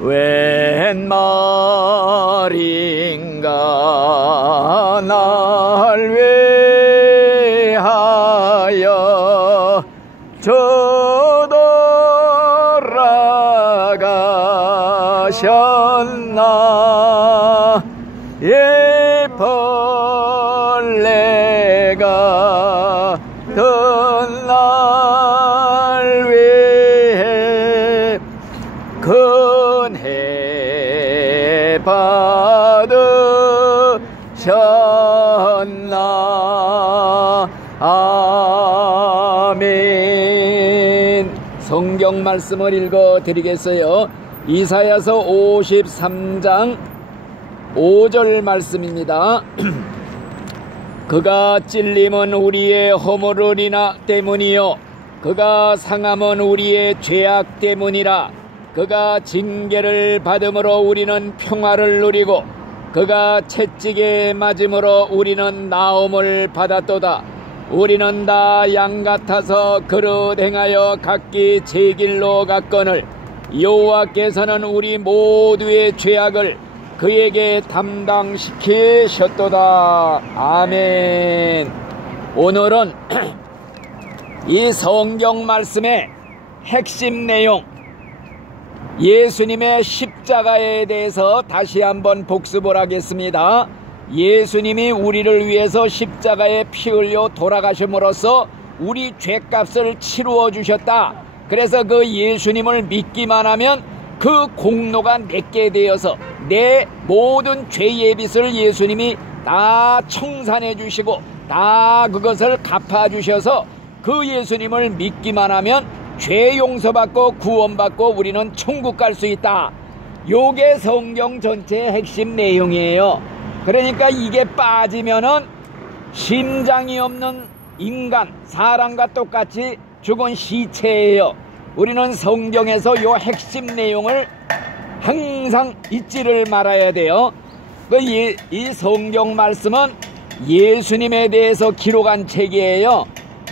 웬 말인가 날 위하여 저돌아가셨나. 이 벌레가 던 날 위해 근혜 받으셨나. 아멘. 성경 말씀을 읽어 드리겠어요. 이사야서 53장 5절 말씀입니다. 그가 찔림은 우리의 허물이나 때문이요 그가 상함은 우리의 죄악 때문이라. 그가 징계를 받음으로 우리는 평화를 누리고 그가 채찍에 맞음으로 우리는 나음을 받았도다. 우리는 다 양 같아서 그릇 행하여 각기 제 길로 갔거늘 여호와께서는 우리 모두의 죄악을 그에게 담당시키셨도다. 아멘. 오늘은 이 성경 말씀의 핵심 내용, 예수님의 십자가에 대해서 다시 한번 복습을 하겠습니다. 예수님이 우리를 위해서 십자가에 피 흘려 돌아가심으로써 우리 죄값을 치루어 주셨다. 그래서 그 예수님을 믿기만 하면 그 공로가 내게 되어서 내 모든 죄의 빚을 예수님이 다 청산해 주시고 다 그것을 갚아 주셔서 그 예수님을 믿기만 하면 죄 용서받고 구원받고 우리는 천국 갈 수 있다. 요게 성경 전체의 핵심 내용이에요. 그러니까 이게 빠지면은 심장이 없는 인간, 사람과 똑같이 죽은 시체예요. 우리는 성경에서 요 핵심 내용을 항상 잊지를 말아야 돼요. 이 성경 말씀은 예수님에 대해서 기록한 책이에요.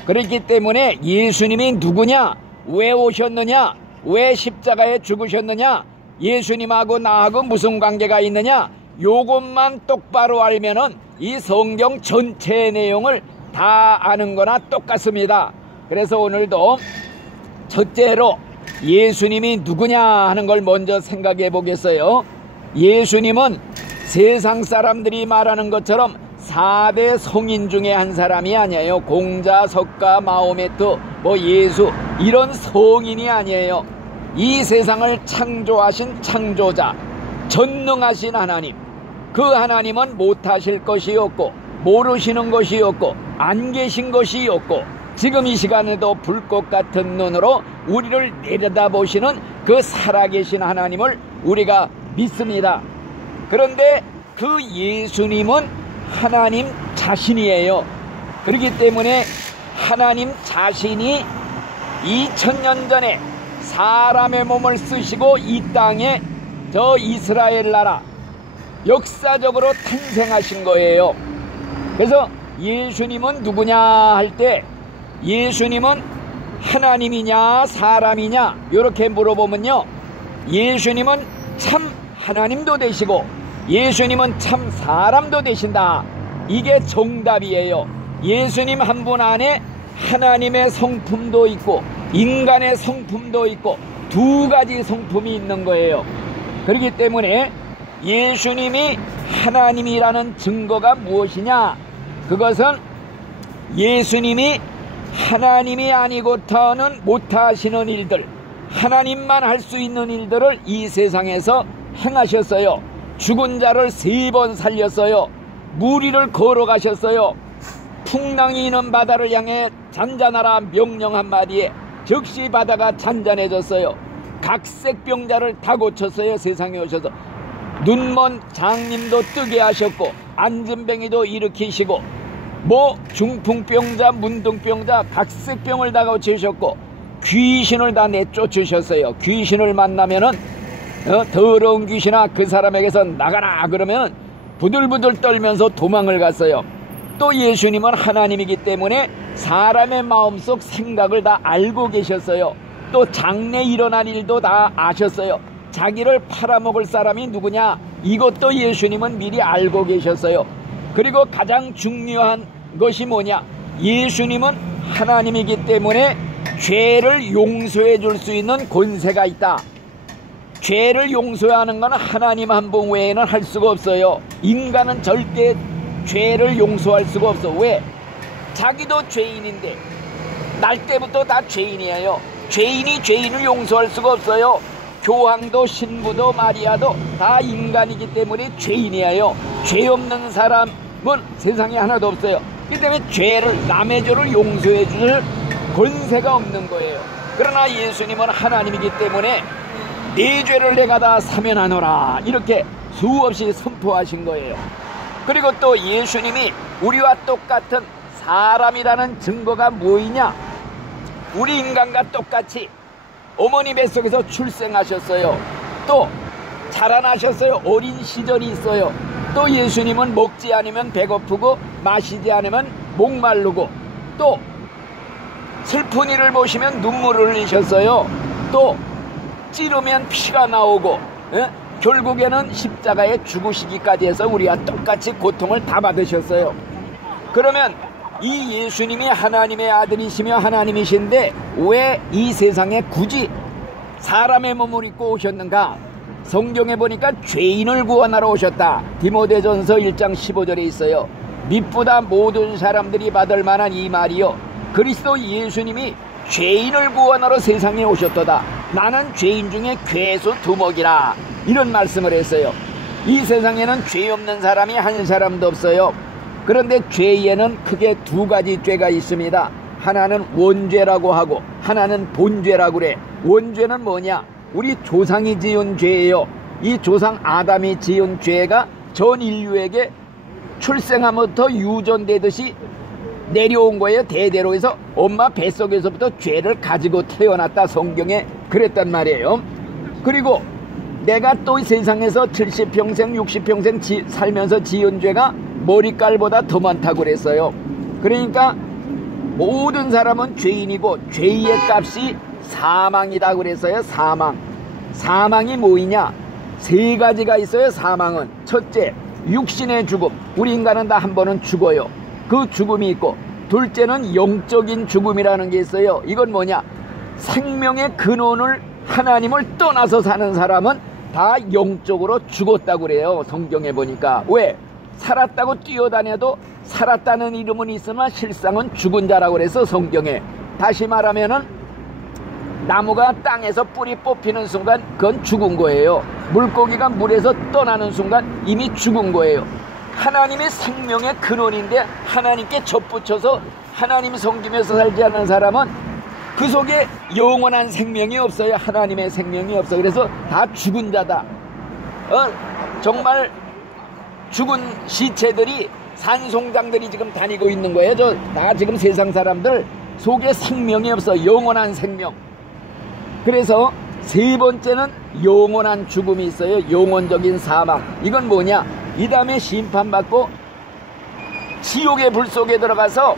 그렇기 때문에 예수님이 누구냐, 왜 오셨느냐, 왜 십자가에 죽으셨느냐, 예수님하고 나하고 무슨 관계가 있느냐, 요것만 똑바로 알면은 이 성경 전체의 내용을 다 아는 거나 똑같습니다. 그래서 오늘도 첫째로 예수님이 누구냐 하는 걸 먼저 생각해 보겠어요. 예수님은 세상 사람들이 말하는 것처럼 4대 성인 중에 한 사람이 아니에요. 공자, 석가, 마호메트, 예수 이런 성인이 아니에요. 이 세상을 창조하신 창조자, 전능하신 하나님, 그 하나님은 못하실 것이 없고 모르시는 것이 없고 안 계신 것이 없고 지금 이 시간에도 불꽃 같은 눈으로 우리를 내려다보시는 그 살아계신 하나님을 우리가 믿습니다. 그런데 그 예수님은 하나님 자신이에요. 그렇기 때문에 하나님 자신이 2000년 전에 사람의 몸을 쓰시고 이 땅에 저 이스라엘 나라 역사적으로 탄생하신 거예요. 그래서 예수님은 누구냐 할 때 예수님은 하나님이냐 사람이냐 이렇게 물어보면요, 예수님은 참 하나님도 되시고 예수님은 참 사람도 되신다. 이게 정답이에요. 예수님 한 분 안에 하나님의 성품도 있고 인간의 성품도 있고 두 가지 성품이 있는 거예요. 그렇기 때문에 예수님이 하나님이라는 증거가 무엇이냐, 그것은 예수님이 하나님이 아니고서는 못하시는 일들, 하나님만 할 수 있는 일들을 이 세상에서 행하셨어요. 죽은 자를 3번 살렸어요. 물 위를 걸어가셨어요. 풍랑이 있는 바다를 향해 잔잔하라 명령 한마디에 즉시 바다가 잔잔해졌어요. 각색병자를 다 고쳤어요. 세상에 오셔서 눈먼 장님도 뜨게 하셨고 안진뱅이도 일으키시고 중풍병자, 문둥병자, 각색병을 다 고치셨고 귀신을 다 내쫓으셨어요. 귀신을 만나면은 더러운 귀신아 그 사람에게서 나가라 그러면 부들부들 떨면서 도망을 갔어요. 또 예수님은 하나님이기 때문에 사람의 마음속 생각을 다 알고 계셨어요. 또 장래 일어날 일도 다 아셨어요. 자기를 팔아먹을 사람이 누구냐, 이것도 예수님은 미리 알고 계셨어요. 그리고 가장 중요한 것이 뭐냐, 예수님은 하나님이기 때문에 죄를 용서해 줄 수 있는 권세가 있다. 죄를 용서하는 건 하나님 한 분 외에는 할 수가 없어요. 인간은 절대 죄를 용서할 수가 없어. 왜? 자기도 죄인인데, 날 때부터 다 죄인이에요. 죄인이 죄인을 용서할 수가 없어요. 교황도 신부도 마리아도 다 인간이기 때문에 죄인이에요. 죄 없는 사람은 세상에 하나도 없어요. 그렇기 때문에 죄를, 남의 죄를 용서해 줄 권세가 없는 거예요. 그러나 예수님은 하나님이기 때문에 네 죄를 내가 다 사면하노라, 이렇게 수없이 선포하신 거예요. 그리고 또 예수님이 우리와 똑같은 사람이라는 증거가 뭐이냐, 우리 인간과 똑같이 어머니 뱃속에서 출생하셨어요. 또 자라나셨어요. 어린 시절이 있어요. 또 예수님은 먹지 않으면 배고프고 마시지 않으면 목마르고, 또 슬픈 일을 보시면 눈물을 흘리셨어요. 또 찌르면 피가 나오고, 결국에는 십자가에 죽으시기까지 해서 우리와 똑같이 고통을 다 받으셨어요. 그러면 이 예수님이 하나님의 아들이시며 하나님이신데 왜 이 세상에 굳이 사람의 몸을 입고 오셨는가? 성경에 보니까 죄인을 구원하러 오셨다. 디모데전서 1장 15절에 있어요. 미쁘다 모든 사람들이 받을 만한 이 말이요, 그리스도 예수님이 죄인을 구원하러 세상에 오셨도다. 나는 죄인 중에 괴수 두목이라, 이런 말씀을 했어요. 이 세상에는 죄 없는 사람이 한 사람도 없어요. 그런데 죄에는 크게 두 가지 죄가 있습니다. 하나는 원죄라고 하고 하나는 본죄라고 그래. 원죄는 뭐냐, 우리 조상이 지은 죄예요. 이 조상 아담이 지은 죄가 전 인류에게 출생하면부터 유전되듯이 내려온 거예요. 대대로 해서 엄마 뱃속에서부터 죄를 가지고 태어났다, 성경에 그랬단 말이에요. 그리고 내가 또 세상에서 70평생 60평생 살면서 지은 죄가 머리깔보다 더 많다고 그랬어요. 그러니까 모든 사람은 죄인이고 죄의 값이 사망이다 그랬어요. 사망이 뭐이냐, 세 가지가 있어요. 사망은 첫째, 육신의 죽음. 우리 인간은 다 한 번은 죽어요. 그 죽음이 있고, 둘째는 영적인 죽음이라는 게 있어요. 이건 뭐냐, 생명의 근원을, 하나님을 떠나서 사는 사람은 다 영적으로 죽었다고 그래요. 성경에 보니까. 왜? 살았다고 뛰어다녀도 살았다는 이름은 있으나 실상은 죽은 자라고 그래서 성경에. 다시 말하면은 나무가 땅에서 뿌리 뽑히는 순간 그건 죽은 거예요. 물고기가 물에서 떠나는 순간 이미 죽은 거예요. 하나님의 생명의 근원인데 하나님께 접붙여서 하나님 섬기면서 살지 않는 사람은 그 속에 영원한 생명이 없어요. 하나님의 생명이 없어. 그래서 다 죽은 자다. 정말 죽은 시체들이, 산송장들이 지금 다니고 있는 거예요. 다 지금 세상 사람들 속에 생명이 없어. 영원한 생명. 그래서 세 번째는 영원한 죽음이 있어요. 영원적인 사망. 이건 뭐냐, 이 다음에 심판받고 지옥의 불 속에 들어가서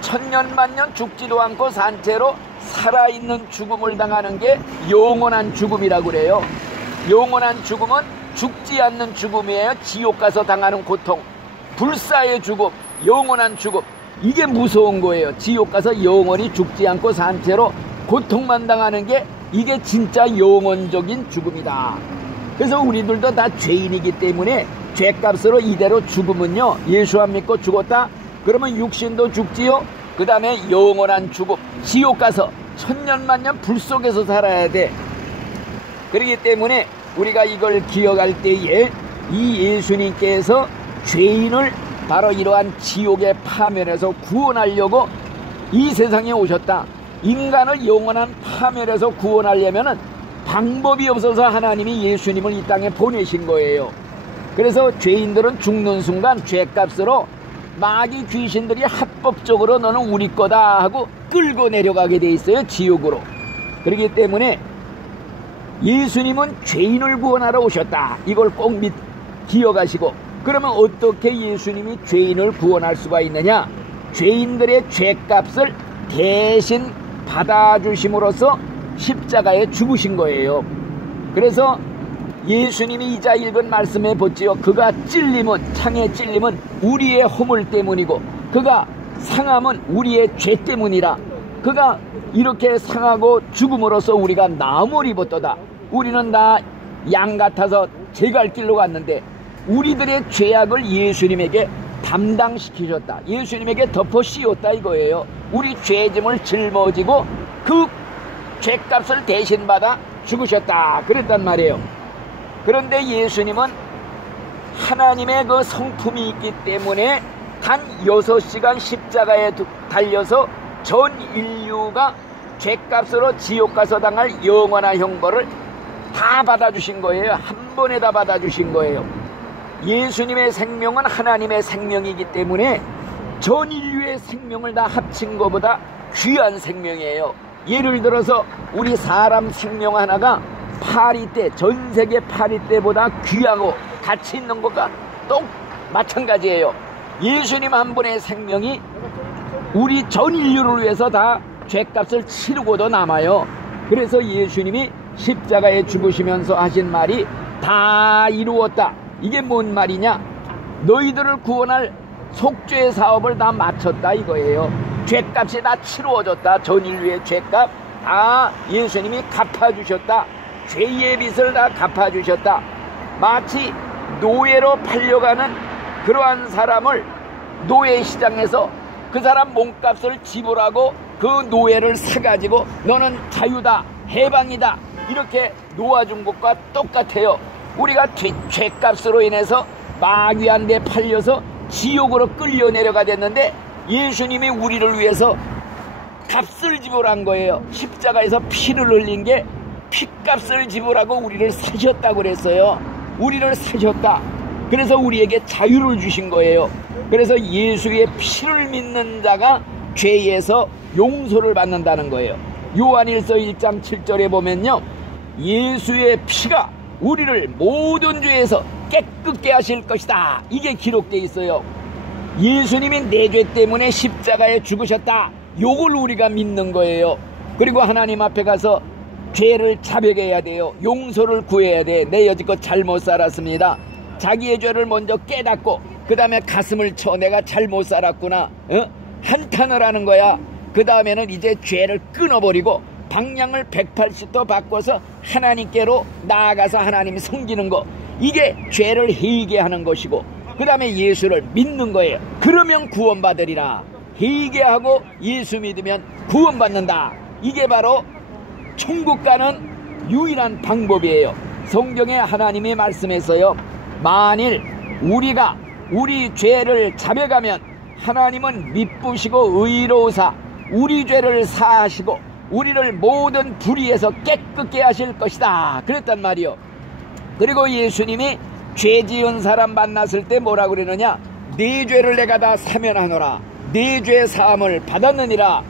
천년 만년 죽지도 않고 산채로 살아있는 죽음을 당하는 게 영원한 죽음이라고 그래요. 영원한 죽음은 죽지 않는 죽음이에요. 지옥 가서 당하는 고통, 불사의 죽음, 영원한 죽음, 이게 무서운 거예요. 지옥 가서 영원히 죽지 않고 산채로 고통만 당하는 게, 이게 진짜 영원적인 죽음이다. 그래서 우리들도 다 죄인이기 때문에 죄값으로 이대로 죽으면요, 예수 안 믿고 죽었다 그러면 육신도 죽지요. 그 다음에 영원한 죽음, 지옥 가서 천년만년 불 속에서 살아야 돼. 그렇기 때문에 우리가 이걸 기억할 때에 이 예수님께서 죄인을 바로 이러한 지옥의 파멸에서 구원하려고 이 세상에 오셨다. 인간을 영원한 파멸에서 구원하려면 방법이 없어서 하나님이 예수님을 이 땅에 보내신 거예요. 그래서 죄인들은 죽는 순간 죄값으로 마귀 귀신들이 합법적으로 너는 우리 거다 하고 끌고 내려가게 돼 있어요. 지옥으로. 그렇기 때문에 예수님은 죄인을 구원하러 오셨다. 이걸 꼭 기억하시고, 그러면 어떻게 예수님이 죄인을 구원할 수가 있느냐, 죄인들의 죄값을 대신 받아주심으로써 십자가에 죽으신 거예요. 그래서 예수님이 이자 읽은 말씀에 보지요. 그가 찔림은, 창에 찔림은 우리의 허물 때문이고 그가 상함은 우리의 죄 때문이라. 그가 이렇게 상하고 죽음으로써 우리가 나음을 입었도다. 우리는 다 양 같아서 제갈 길로 갔는데 우리들의 죄악을 예수님에게 담당시키셨다. 예수님에게 덮어 씌웠다 이거예요. 우리 죄짐을 짊어지고 그 죄값을 대신 받아 죽으셨다 그랬단 말이에요. 그런데 예수님은 하나님의 그 성품이 있기 때문에 단 6시간 십자가에 달려서 전 인류가 죄값으로 지옥 가서 당할 영원한 형벌을 다 받아주신 거예요. 한 번에 다 받아주신 거예요. 예수님의 생명은 하나님의 생명이기 때문에 전 인류의 생명을 다 합친 것보다 귀한 생명이에요. 예를 들어서 우리 사람 생명 하나가 파리떼, 전 세계 파리떼보다 귀하고 가치 있는 것과 똑 마찬가지예요. 예수님 한 분의 생명이 우리 전 인류를 위해서 다 죄값을 치르고도 남아요. 그래서 예수님이 십자가에 죽으시면서 하신 말이 다 이루었다. 이게 뭔 말이냐? 너희들을 구원할 속죄 사업을 다 마쳤다 이거예요. 죄값이 다 치루어졌다. 전 인류의 죄값 다 예수님이 갚아주셨다. 죄의 빚을 다 갚아주셨다. 마치 노예로 팔려가는 그러한 사람을 노예시장에서 그 사람 몸값을 지불하고 그 노예를 사가지고 너는 자유다, 해방이다 이렇게 놓아준 것과 똑같아요. 우리가 죄값으로 인해서 마귀한 데 팔려서 지옥으로 끌려 내려가 됐는데 예수님이 우리를 위해서 값을 지불한 거예요. 십자가에서 피를 흘린 게 피값을 지불하고 우리를 사셨다고 그랬어요. 우리를 사셨다. 그래서 우리에게 자유를 주신 거예요. 그래서 예수의 피를 믿는 자가 죄에서 용서를 받는다는 거예요. 요한일서 1장 7절에 보면요, 예수의 피가 우리를 모든 죄에서 깨끗게 하실 것이다 이게 기록되어 있어요. 예수님이 내 죄 때문에 십자가에 죽으셨다. 요걸 우리가 믿는 거예요. 그리고 하나님 앞에 가서 죄를 자백해야 돼요. 용서를 구해야 돼. 내 여지껏 잘못 살았습니다. 자기의 죄를 먼저 깨닫고 그 다음에 가슴을 쳐 내가 잘못 살았구나, 한탄을 하는 거야. 그 다음에는 이제 죄를 끊어버리고 방향을 180도 바꿔서 하나님께로 나아가서 하나님이 섬기는 거, 이게 죄를 회개하는 것이고 그 다음에 예수를 믿는 거예요. 그러면 구원받으리라. 회개하고 예수 믿으면 구원받는다. 이게 바로 천국 가는 유일한 방법이에요. 성경에 하나님이 말씀했어요. 만일 우리가 우리 죄를 자백하면 하나님은 미쁘시고 의로우사 우리 죄를 사하시고 우리를 모든 불의에서 깨끗게 하실 것이다 그랬단 말이요. 그리고 예수님이 죄 지은 사람 만났을 때 뭐라고 그러느냐? 네 죄를 내가 다 사면하노라. 네 죄 사함을 받았느니라.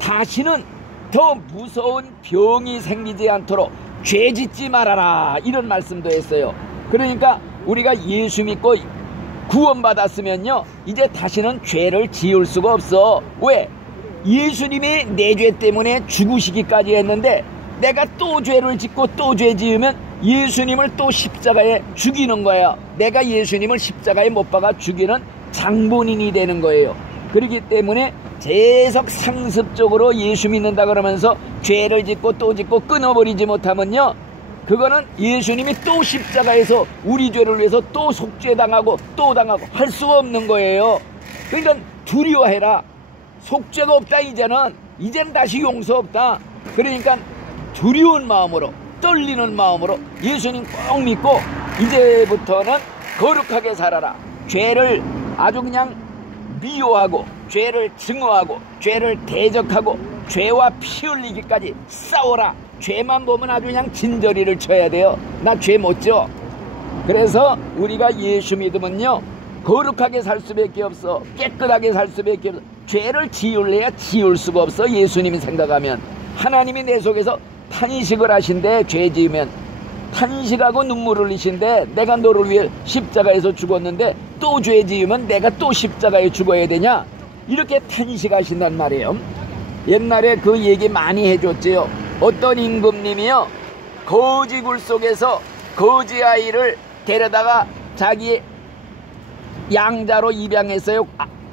다시는 더 무서운 병이 생기지 않도록 죄 짓지 말아라 이런 말씀도 했어요. 그러니까 우리가 예수 믿고 구원받았으면요 이제 다시는 죄를 지을 수가 없어. 왜? 예수님이 내 죄 때문에 죽으시기까지 했는데 내가 또 죄를 짓고 또 죄 지으면 예수님을 또 십자가에 죽이는 거야. 내가 예수님을 십자가에 못 박아 죽이는 장본인이 되는 거예요. 그렇기 때문에 계속 상습적으로 예수 믿는다 그러면서 죄를 짓고 또 짓고 끊어버리지 못하면요 그거는 예수님이 또 십자가에서 우리 죄를 위해서 또 속죄당하고 또 당하고 할 수가 없는 거예요. 그러니까 두려워해라. 속죄가 없다. 이제는 다시 용서 없다. 그러니까 두려운 마음으로 떨리는 마음으로 예수님 꼭 믿고 이제부터는 거룩하게 살아라. 죄를 아주 그냥 미워하고 죄를 증오하고 죄를 대적하고 죄와 피 흘리기까지 싸워라. 죄만 보면 아주 그냥 진저리를 쳐야 돼요. 나 죄 못 져. 그래서 우리가 예수 믿으면요 거룩하게 살 수밖에 없어. 깨끗하게 살 수밖에 없어. 죄를 지을래야 지을 수가 없어. 예수님이 생각하면 하나님이 내 속에서 탄식을 하신대. 죄 지으면 탄식하고 눈물을 흘리신대. 내가 너를 위해 십자가에서 죽었는데 또 죄 지으면 내가 또 십자가에 죽어야 되냐? 이렇게 탄식하신단 말이에요. 옛날에 그 얘기 많이 해줬지요. 어떤 임금님이요 거지굴 속에서 거지 아이를 데려다가 자기 양자로 입양했어요.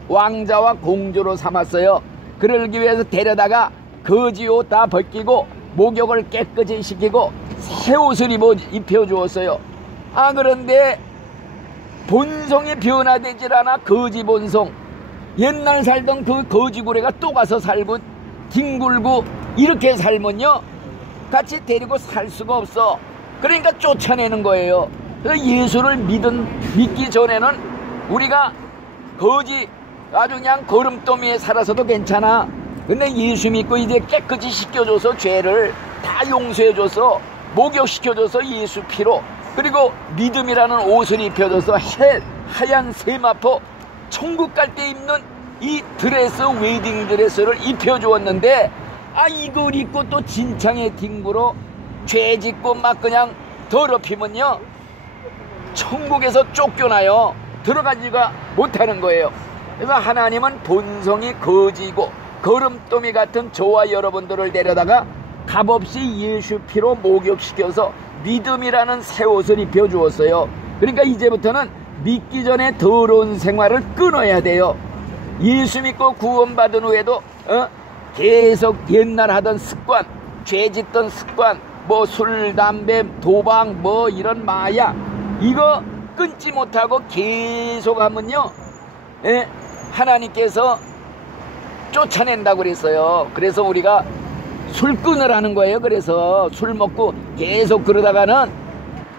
왕자와 공주로 삼았어요. 그러기 위해서 데려다가 거지 옷 다 벗기고 목욕을 깨끗이 시키고 새 옷을 입혀주었어요. 그런데 본성이 변화되질 않아. 거지 본성. 옛날 살던 그 거지구레가 또 가서 살고 뒹굴고 이렇게 살면요 같이 데리고 살 수가 없어. 그러니까 쫓아내는 거예요. 그래서 예수를 믿기 전에는 우리가 거지 아주 그냥 거름더미에 살아서도 괜찮아. 근데 예수 믿고 이제 깨끗이 씻겨줘서 죄를 다 용서해줘서 목욕시켜줘서 예수 피로, 그리고 믿음이라는 옷을 입혀줘서 하얀 세마포 천국 갈 때 입는 이 드레스, 웨딩 드레스를 입혀주었는데 이걸 입고 또 진창에 뒹굴어 죄 짓고 막 그냥 더럽히면요 천국에서 쫓겨나요. 들어가지가 못하는 거예요. 그래서 하나님은 본성이 거지고 거름더미 같은 저와 여러분들을 데려다가 값없이 예수 피로 목욕시켜서 믿음이라는 새 옷을 입혀주었어요. 그러니까 이제부터는 믿기 전에 더러운 생활을 끊어야 돼요. 예수 믿고 구원받은 후에도 계속 옛날 하던 습관, 죄 짓던 습관, 뭐 술, 담배, 도박, 뭐 이런 마약, 이거 끊지 못하고 계속 하면요 하나님께서 쫓아낸다고 그랬어요. 그래서 우리가 술 끊으라는 거예요. 그래서 술 먹고 계속 그러다가는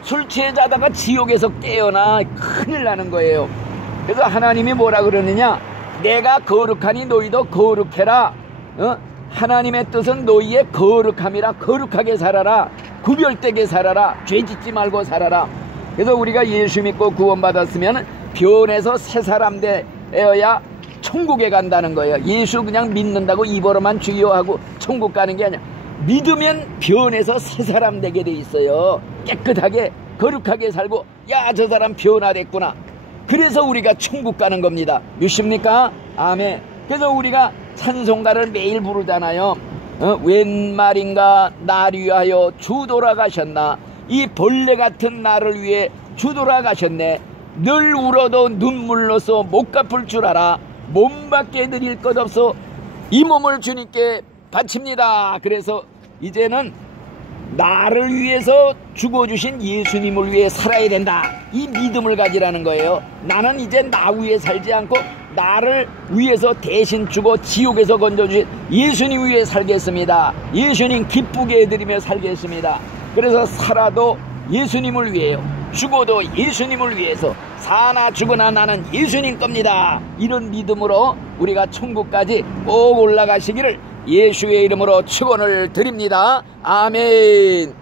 술 취해 자다가 지옥에서 깨어나 큰일 나는 거예요. 그래서 하나님이 뭐라 그러느냐, 내가 거룩하니 너희도 거룩해라. 하나님의 뜻은 너희의 거룩함이라. 거룩하게 살아라. 구별되게 살아라. 죄 짓지 말고 살아라. 그래서 우리가 예수 믿고 구원받았으면 변해서 새 사람 되어야 천국에 간다는 거예요. 예수 그냥 믿는다고 입으로만 주여하고 천국 가는 게 아니야. 믿으면 변해서 새 사람 되게 돼 있어요. 깨끗하게 거룩하게 살고, 야, 저 사람 변화됐구나. 그래서 우리가 천국 가는 겁니다. 믿습니까? 아멘. 그래서 우리가 찬송가를 매일 부르잖아요. 웬 말인가 나를 위하여 주 돌아가셨나. 이 벌레 같은 나를 위해 주 돌아가셨네. 늘 울어도 눈물로써 못 갚을 줄 알아. 몸밖에 드릴 것 없어 이 몸을 주님께 바칩니다. 그래서 이제는 나를 위해서 죽어주신 예수님을 위해 살아야 된다. 이 믿음을 가지라는 거예요. 나는 이제 나 위해 살지 않고 나를 위해서 대신 죽어 지옥에서 건져주신 예수님 위해 살겠습니다. 예수님 기쁘게 해드리며 살겠습니다. 그래서 살아도 예수님을 위해요. 죽어도 예수님을 위해서. 사나 죽으나 나는 예수님 겁니다. 이런 믿음으로 우리가 천국까지 꼭 올라가시기를 예수의 이름으로 축원을 드립니다. 아멘.